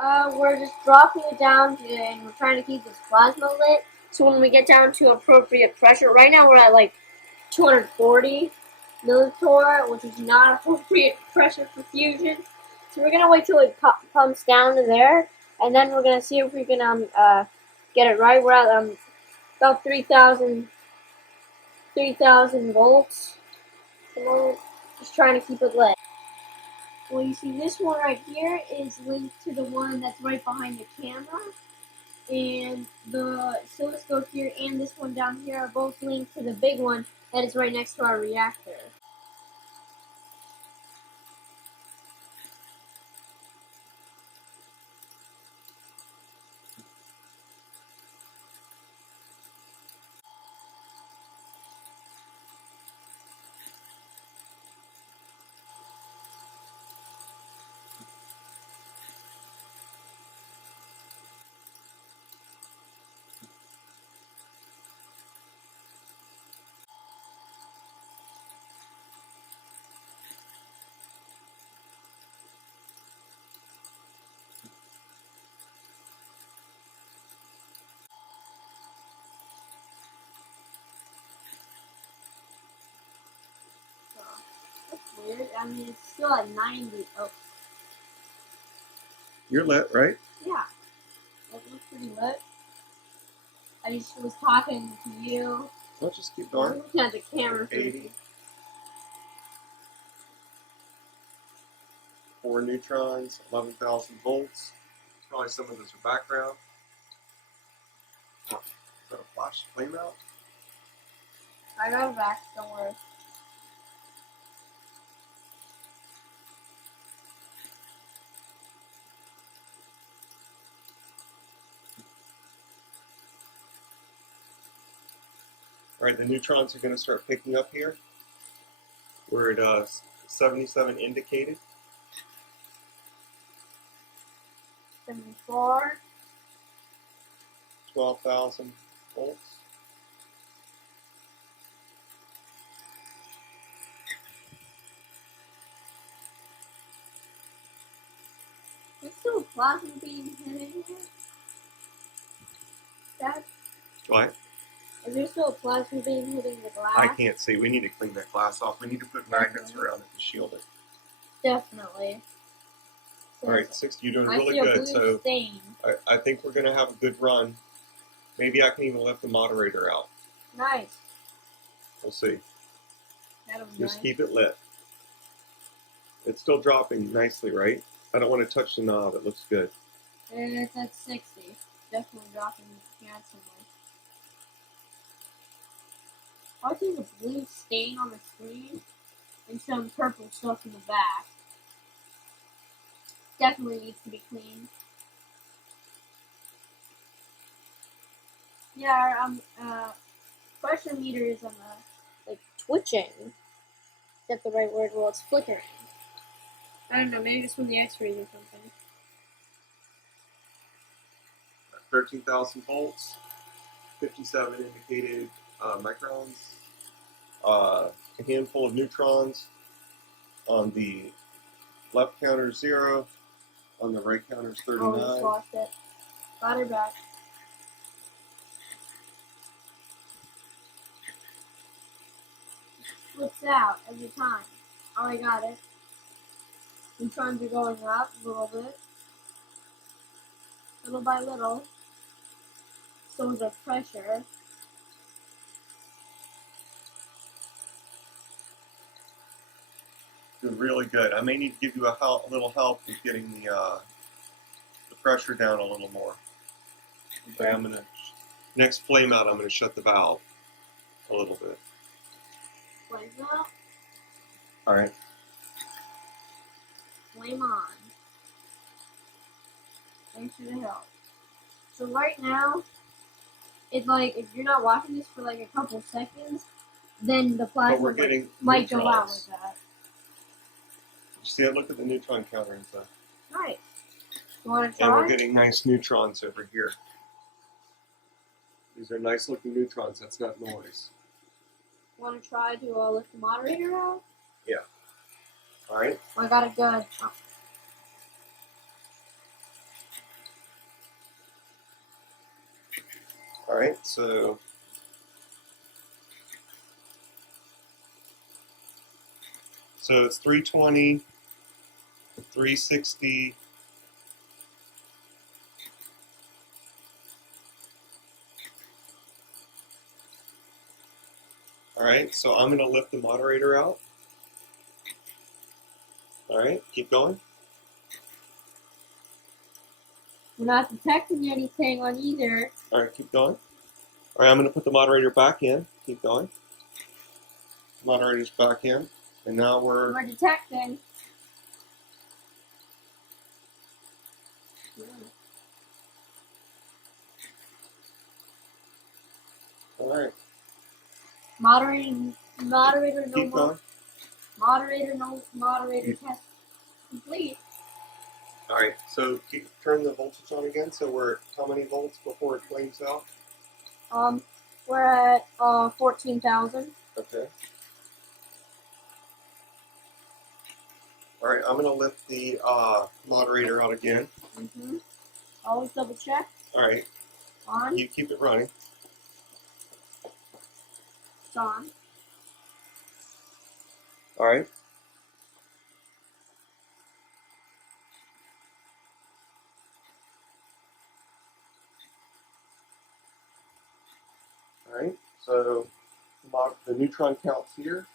We're just dropping it down and we're trying to keep this plasma lit. So when we get down to appropriate pressure, right now we're at like 240 millitorr, which is not appropriate pressure for fusion. So we're gonna wait till it pumps down to there, and then we're gonna see if we can get it right. We're at about 3,000 volts. So just trying to keep it lit. Well, you see this one right here is linked to the one that's right behind the camera. And the oscilloscope here and this one down here are both linked to the big one that is right next to our reactor. So, that's weird. I mean, it's still at 90. Oh. You're lit, right? Yeah. That looks pretty lit. I just was talking to you. Let's just keep I'm going. looking at the camera. 80. 4 neutrons, 11,000 volts. Probably some of those are background. Oh, is that a flash flame out? I got it back, don't worry. Alright, the neutrons are going to start picking up here. We're at 77 indicated. 74. 12,000 volts. There's still a plasma beam hitting here. Dad? What? Is there still a plasma beam hitting the glass? I can't see. We need to clean that glass off. We need to put magnets around it to shield it. Definitely. Alright, 60, you're doing I really see a good. blue So stain. I think we're going to have a good run. Maybe I can even lift the moderator out. Nice. We'll see. That'll be Just nice. keep it lit. It's still dropping nicely, right? I don't want to touch the knob. It looks good. It's at 60. Definitely dropping handsomely. I see a blue stain on the screen and some purple stuff in the back. Definitely needs to be cleaned. Yeah, our pressure meter is like twitching. Is that the right word? Well, it's flickering. I don't know, maybe just from the x-rays or something. 13,000 volts, 57 indicated microns, a handful of neutrons. On the left counter 0, on the right counter is 39. Oh, we just lost it. Got her back. Flips out every time. Oh, I got it. Neutrons are going up a little bit. Little by little. So is the pressure. Doing really good. I may need to give you a little help with getting the pressure down a little more. Okay, I'm gonna next flame out. I'm gonna shut the valve a little bit. Flame out. All right. Flame on. Thanks for the help. So right now, it's like if you're not watching this for like a couple seconds, then the plasma might go out like that. You see it? Look at the neutron counter and stuff. Nice. You want to try? And we're getting nice neutrons over here. These are nice looking neutrons. That's not noise. Want to try to lift the moderator out? Yeah. All right. I got it good. Alright, so it's 320, 360. Alright, so I'm going to lift the moderator out. Alright, keep going. We're not detecting anything on either. Alright, keep going. Alright, I'm going to put the moderator back in. Keep going. Moderator's back in. And now We're detecting. Alright. Moderator, no Keep more. going. Moderator test complete. Alright, so turn the voltage on again. So we're at how many volts before it flames out? We're at 14,000. Okay. Alright, I'm going to lift the moderator out again. Always double check. Alright, On. you keep it running. It's on. Alright. Alright, so the neutron count's here.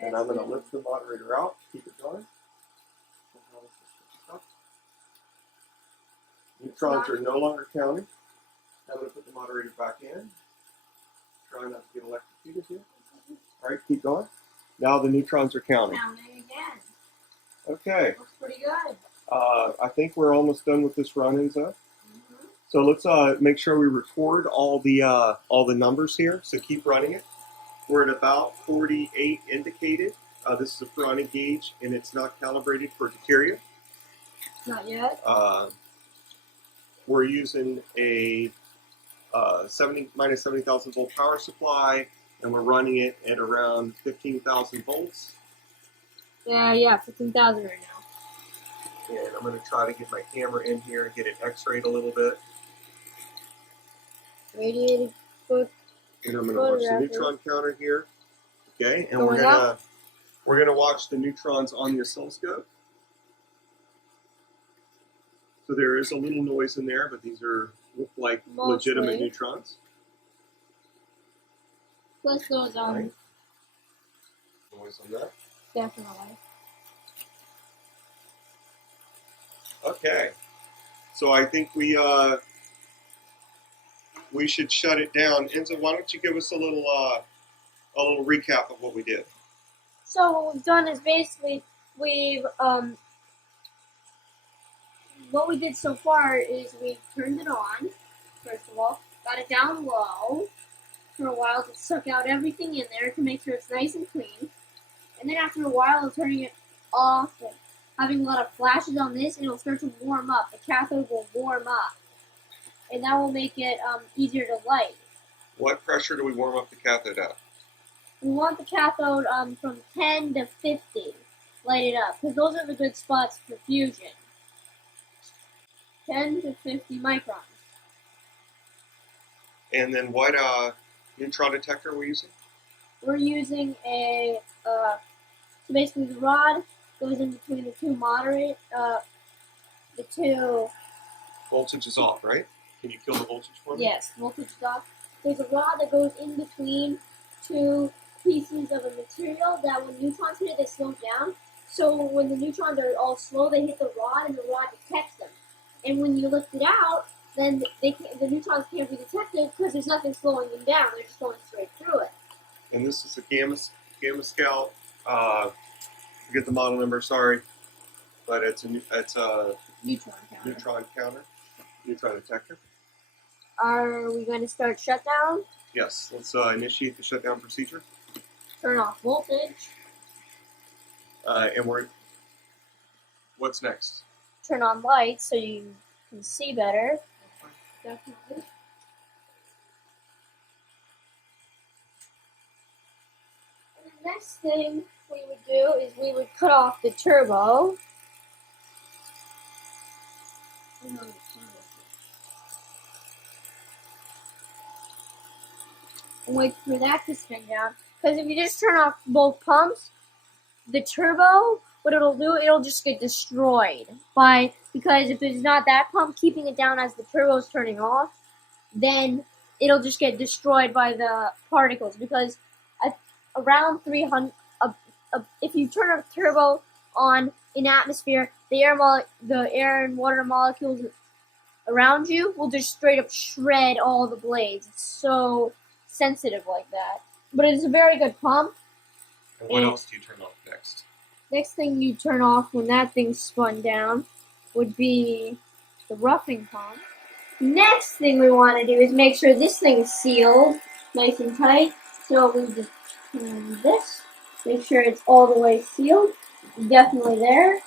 And I'm going to lift the moderator out. Keep it going. Neutrons are no longer counting. I'm going to put the moderator back in. Try not to get electrocuted here. Alright, keep going. Now the neutrons are counting. Counting again. Okay. Looks pretty good. I think we're almost done with this run, Enzo. So let's make sure we record all the numbers here. So keep running it. We're at about 48 indicated. This is a Ferroni gauge, and it's not calibrated for deuterium. Not yet. We're using a minus 70,000 volt power supply, and we're running it at around 15,000 volts. Yeah, 15,000 right now. And I'm going to try to get my camera in here and get it x-rayed a little bit. Radiated foot. And I'm going to watch the neutron counter here. Okay, and we're gonna watch the neutrons on the oscilloscope. So there is a little noise in there, but these look like legitimate neutrons. Plus those Right. Noise on that. Definitely. Okay, so I think we should shut it down. Enzo, why don't you give us a little recap of what we did? So what we've done is basically we've what we did so far is we turned it on. First of all, got it down low for a while to suck out everything in there to make sure it's nice and clean. And then after a while of turning it off and having a lot of flashes on this, it'll start to warm up. The cathode will warm up, and that will make it easier to light. What pressure do we warm up the cathode at? We want the cathode from 10 to 50 lighted up, because those are the good spots for fusion. 10 to 50 microns. And then what neutron detector are we using? We're using a, so basically the rod goes in between the two Voltage is off, right? Can you kill the voltage for me? Yes, voltage is off. There's a rod that goes in between two pieces of a material that when neutrons hit it, they slow down. So when the neutrons are all slow, they hit the rod and the rod detects them. And when you lift it out, then the neutrons can't be detected because there's nothing slowing them down. They're just going straight through it. And this is a Gammascout. Forget the model number, sorry, but it's a Neutron counter. Neutron detector. Are we going to start shutdown? Yes, let's initiate the shutdown procedure. Turn off voltage. And what's next? Turn on lights so you can see better. Definitely. And the next thing we would do is we would cut off the turbo. and wait for that to spin down. Because if you just turn off both pumps, the turbo, what it'll do, it'll just get destroyed because if there's not that pump keeping it down as the turbo's turning off, then it'll just get destroyed by the particles. Because at around 300, if you turn a turbo on in atmosphere, the air and water molecules around you will just straight up shred all the blades. It's so sensitive like that. But it's a very good pump. And what else do you turn off next? Next thing you turn off when that thing's spun down would be the roughing pump. Next thing we want to do is make sure this thing is sealed nice and tight. So we just turn this, make sure it's all the way sealed. Definitely there.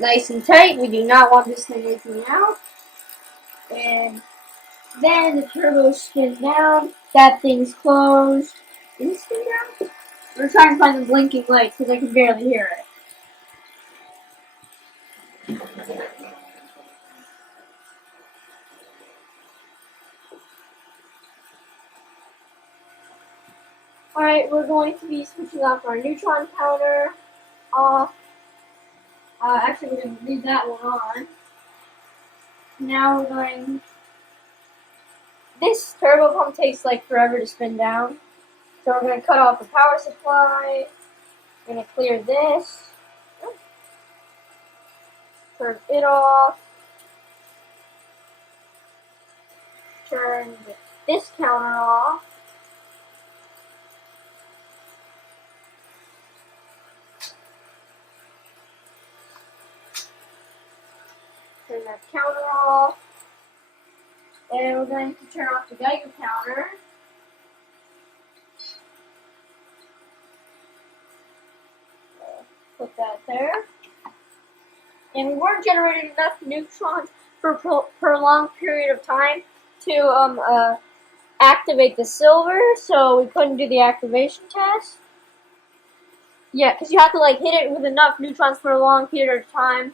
Nice and tight. We do not want this thing leaking out. And then the turbo spins down. That thing's closed. Is it spin down? We're trying to find the blinking lights because I can barely hear it. Alright, we're going to be switching off our neutron counter off. Actually, we're going to leave that one on. Now we're going... This turbo pump takes like forever to spin down. So we're going to cut off the power supply. We're going to clear this. Turn it off. Turn this counter off. Turn that counter off. And we're going to turn off the Geiger counter. Put that there. And we weren't generating enough neutrons for a prolonged period of time to activate the silver, so we couldn't do the activation test. Yeah, because you have to like hit it with enough neutrons for a long period of time.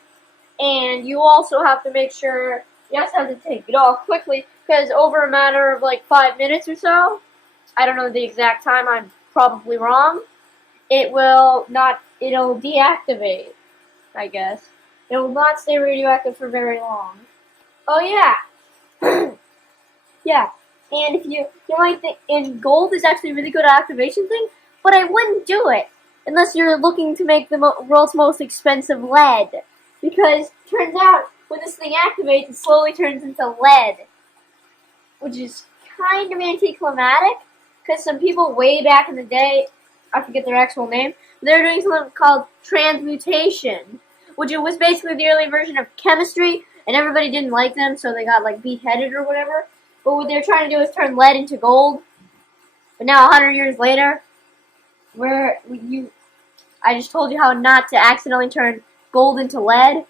And you also have to make sure, you also have to take it off quickly, because over a matter of like 5 minutes or so, I don't know the exact time, I'm probably wrong, it'll deactivate, I guess. It will not stay radioactive for very long. Oh yeah! Yeah, and if you might think, and gold is actually a really good activation thing, but I wouldn't do it unless you're looking to make the world's most expensive lead. Because turns out, when this thing activates, it slowly turns into lead. Which is kind of anticlimactic, because some people way back in the day, I forget their actual name, they were doing something called transmutation, which it was basically the early version of chemistry, and everybody didn't like them, so they got like beheaded or whatever. But what they're trying to do is turn lead into gold. But now, 100 years later, I just told you how not to accidentally turn gold into lead.